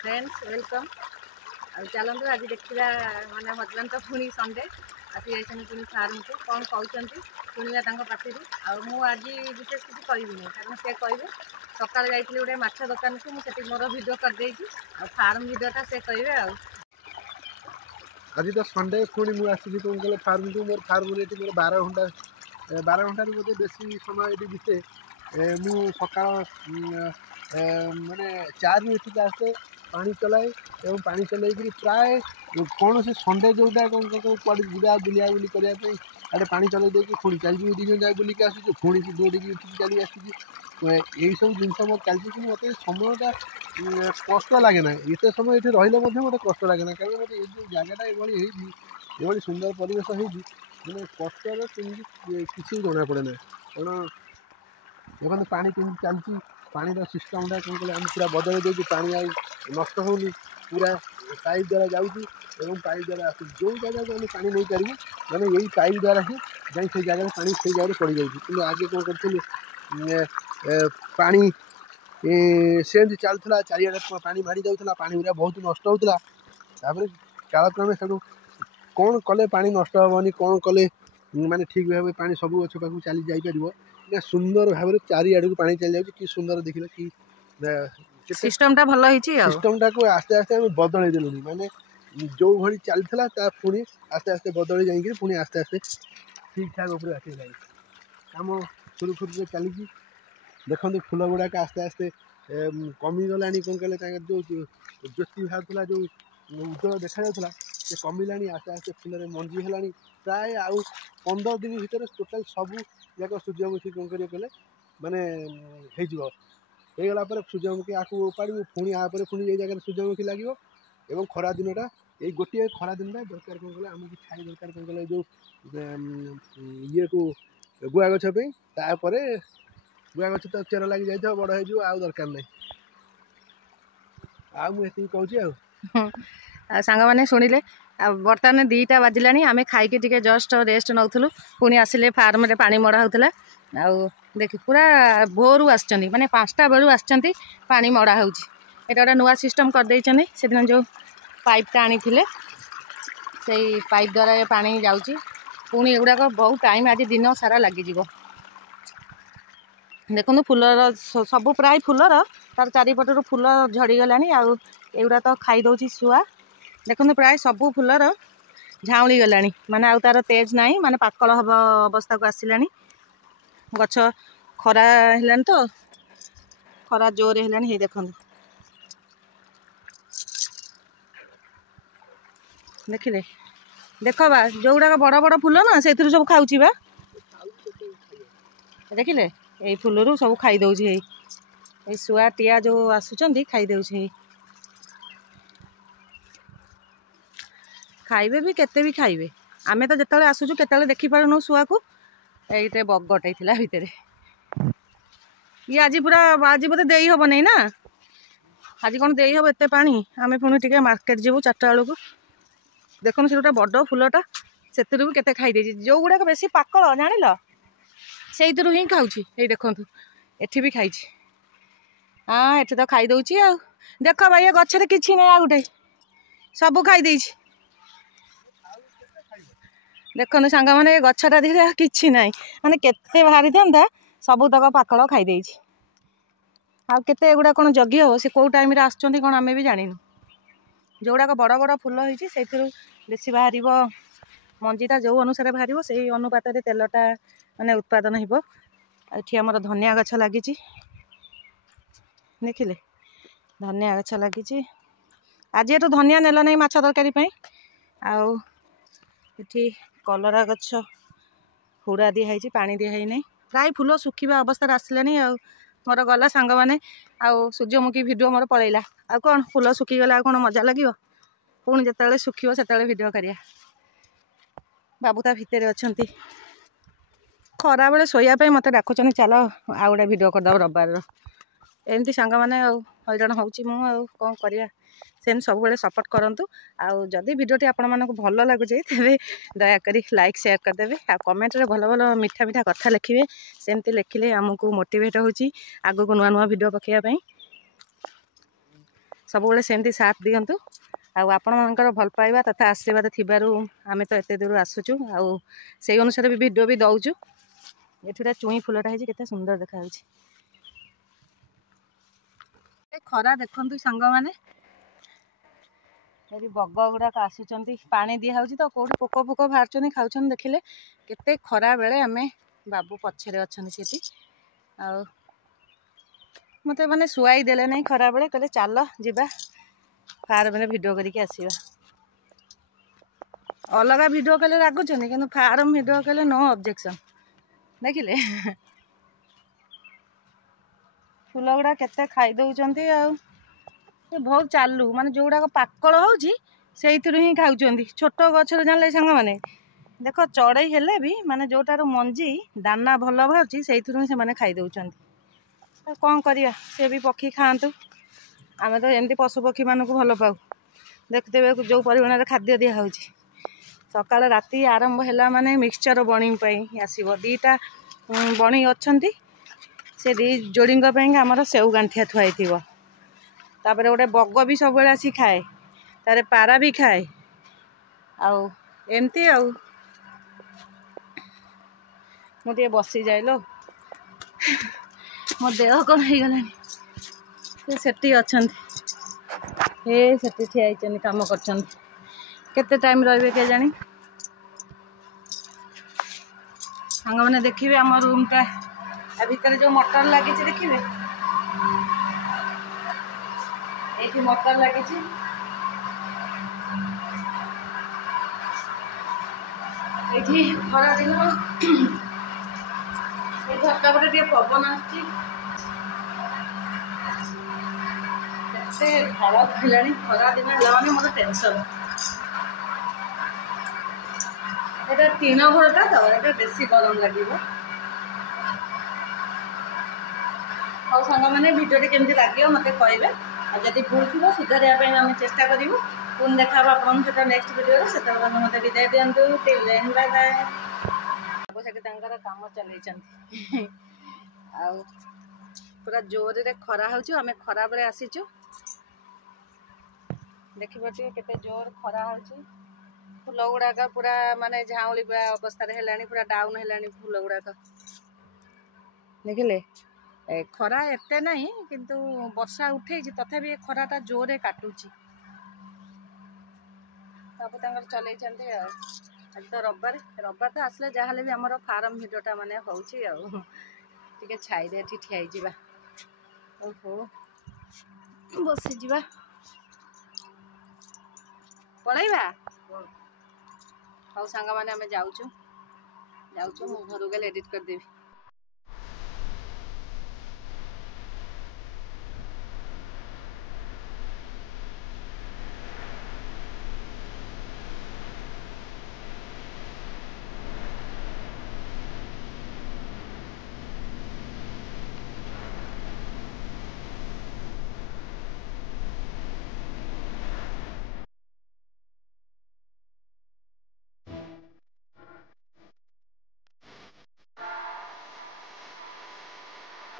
Friends welcome आ चलते आज देखा माने हजबैंड तो पुणी संडे आसी जाइए पुणी फार्म को कौन कहते शुणा पार्टी आज विशेष किसी कहबी कारण से कहे सका जाइए गोटे माछ दुकान को मुझे मोर भिड करदे फार्म भिडटा से कहे आज तो संडे पुणी मुझे कौन कह फार्म को मोर फार्म मोर 12 घंटा बोधे बेसी समय ये बीते मु सका माने 4 रु आसे पानी चलाए और पानी चल प्राय कौन से संडे जोटा कौन कौन बुला बुलाबुली करने अरे पानी चल देखिए पुणी चलिए 2 दिन जाए बुलिक आसूँ पुणी दौड़ी चली आसूँ यही सब जिनस मोर चलती मत समयटा कष्ट लगे ना ये समय ये रही मत कष्ट लगे ना कारण मत ये जगटा ये सुंदर परिवेश होने कष्ट किसी जना पड़े ना कारण देखते पानी केमी चलती पानी सिस्टमटा कौन कह आम पूरा बदल देती पानी आ नष्ट होनी पूरा पाइप द्वारा जाऊँगी पाइप द्वारा आस जो जगह को पानी नहीं पारू मैंने यही पाइप द्वारा ही जाए से जगह पानी से जगह पड़ जाए आगे कौन कर पानी सेमती चलता चारिड़े पानी मारी जाऊला पानी गुरा बहुत नष्ट होता कालक्रमे सब कौन कले पानी नष्ट हेनी कौन कले माने ठीक भाव पानी सब गछ पाक चली जापर सुंदर भाव चारिड़ को पानी चली जाऊँ कि सुंदर देखिए कि सिस्टमटा भल सिस्टमटा को आस्ते आस्ते आम बदल देलु माने जो भली चलता पुणी आस्ते आस्ते बदल जाइए पुणी आस्ते आस्ते ठीक ठाक उपर आसी कम सुरुखुरु चली देखते फूल गुड़ाक आस्ते आस्ते कमिगला कौन कहले जो ज्योति बाहर जो उज्जवल देखा जाता से कमिला आस्ते आस्ते फूल मंजी है प्राय आउ 15 दिन भर टोटाल सब जाक सूर्यमुखी कौन करें माने होगला सूर्यमुखी आपको उपाड़ू पुणी आपर पुणी ये जगह सूर्यमुखी लगे और खरा दिनटा ये गोटे खरा दिन दरकार कौन कह आम छाई दरकार कौन कह जो ये को गुआ गपर गुआ गच तो चेर लगी जाए बड़ हो आ दरकार ना आती कहूँ सांग मैंने शुणिले बर्तमान 2टा बाजिला आम खाई जस्ट रेस्ट नौलु पुणी आसिले फार्म रे पानी मड़ा होता आउ देख पूरा भोरू आसुँच माने 5टा बेलू आसुँच पानी मड़ा हो गोटे नुआ सिस्टम करदे से दिन जो पाइपटा आनी से पाइप द्वारा पानी जाऊँगी पुणी एगुड़ाक बहुत टाइम आज दिन सारा लगे देखो फूलर सब प्राय फूलर तार चारिपटर फूल झड़गला आउरा तो खाईदे शुआ देखो प्राय सब फूलर झाउली गला माने आउ तार तेज ना माने पाकल हम अवस्था को आसला गछ खरा है तो खरा जोर है देखो देखिले देख बा जो गुड़ाक बड़ बड़ फूल ना से सब खाऊँ बा देखिले यही फूलरू सब खाईदे शुआ टिया जो आसुँच खाईदे खाइबे भी केते भी खाइबे आमे तो जिते आसुचु केते देखी पारुनु शुआ को ये बगटे भितर ये आज पूरा आज बोधे दे हम नहीं ना आज कौन दे हम एत पानी आम पुणी टे मार्केट जीवु 4टा बेलू देखो से गोटे बड़ फूलटा से भी केते खाईदे जो गुड़ाक बेसी पाकल जानिल से ही खाऊँ ये देखु एठी भी खाई हाँ एठी तो खाईदे आ देख भाई गचर कि ना गोटे सब खाईदे देखो सांग मैंने गछटा धीरे कि ना माने केते बाहरी था सब तक पाकल खाईदे आते एगुड़ा कौन जगी हम से कौ टाइम आसुँच आम भी जानी जो गुड़ाक बड़ बड़ फूल होती से बेसी बाहर मंजीटा जो अनुसार बाहर से अनुपात तेलटा माने उत्पादन होठी आमर धनिया गछ लगी देखिले धनिया गछ लगी आज ये धनिया नेल नहीं माछ तरकारी आउ ये कलरा गछ हुड़ा दिखाई पानी दिखाई नहीं प्राय फूल सुखा अवस्था आसलानी मोर गला सांग मैंने आउ सूर्यमुखी भिडियो मोर पलैला आ कौन फूल सुखीगला कौन मजा लगे पुणी जिते सुखियो से भिडियो करिया बाबू ता भितर अच्छा खरा बेले शोयापी मत डाकुच चल आ गोटे भिड करदे रविवार एमती सांग मैंने हईराण हो कौन करिया से सब सपोर्ट करूँ आउ जदि भिडियोटी आपण मानक भल लगुचे तेरे दयाकोरी लाइक शेयर करदे आ कमेंट रे भल भल मीठा मीठा कथा लिखे सेमती लिखिले आमको मोटिवेट होची आगो को नुआ नुआ भिडियो पकाइबा ସବୁବେଳେ सेमती साथ दिंतु आपणकर भल पाइबा तथा आशीर्वाद थिबारु आमे तो एते दूर आसुचु से अनुसार भी वीडियो भी दौचु। ये चुई फुलटा है केते सुंदर देखा खरा देखु सांग मैंने बग गुड़ाक आसुचंती पानी दिया तो कौट पोक फोक बाहर खाऊन देखिले केते खरा बेले आम बाबू पछरे अच्छा मत मैंने शुआई देले नहीं खरा बेले कहले चल जीवा फार्म में भिडियो करके आसवा अलग भिडियो कले रागुच कि फार्म भिडियो कले नो ऑब्जेक्शन देखिले फूल गुड़ा केते खाई दौरान बहुत चालू माने जो गुड़ाक पाकल होउची ही खाऊं छोट गचर जानले सांग मैंने देख चढ़ई हेले भी माने जोटार मंजी दाना भल बाहर से खाई दौरान कौन करिया से भी पक्षी खातु आम तो एमती पशु पक्षी मानक भल पाऊ देखते जो परिमाण खाद्य दिया सकाल राति आरंभ है माने मिक्सचर बणी आसब दीटा बणी अच्छा से दी जोड़ी आमर सेव गांठिया थुआई तापर गोटे बग भी सब आसी खाए तारे पारा भी खाए आमती मुझे बसी जाए लो मो देह कौन हो गला सेठी अच्छा सेठी ठिया काम कर केते टाइम रही के जानी सांग मैंने देखिए आम रूम टा भितर जो मोटर लगी देखिए ये मोटर लगी खरा दिन झरका पटे पवन आते भल खा खरा दिन है मोर टेंशन ये तीन घरटा तो ये बेसी गरम लगे और सांग मैंने भिडियो केमती लगे मत कहे जदि भूल थी सुधारे आम चेष्टा करूँ पुणी देखा आप नेक्स्ट वीडियो से मत विदाय दिंतु टिल देन बाय बाय से काम चल पूरा जोर रे खरा हो खरा बेले आसीचु देखिए केते जोर खरा हो फूल गुड़ाक पूरा माने झाउली अवस्था पूरा डाउन है फूल गुड़ाक देखिले खरा एते नहीं किंतु वर्षा उठे तथापि खराटा जोरे काटुची सब चल आज तो रविवार तो आसले जहाँ भी आम फार्म भिडियोटा माने होची छाई ठिया जा ओहो बसी जा पलैबा हाउ सांग मैंने आम जाऊँ घर गले एडिट करदेवी।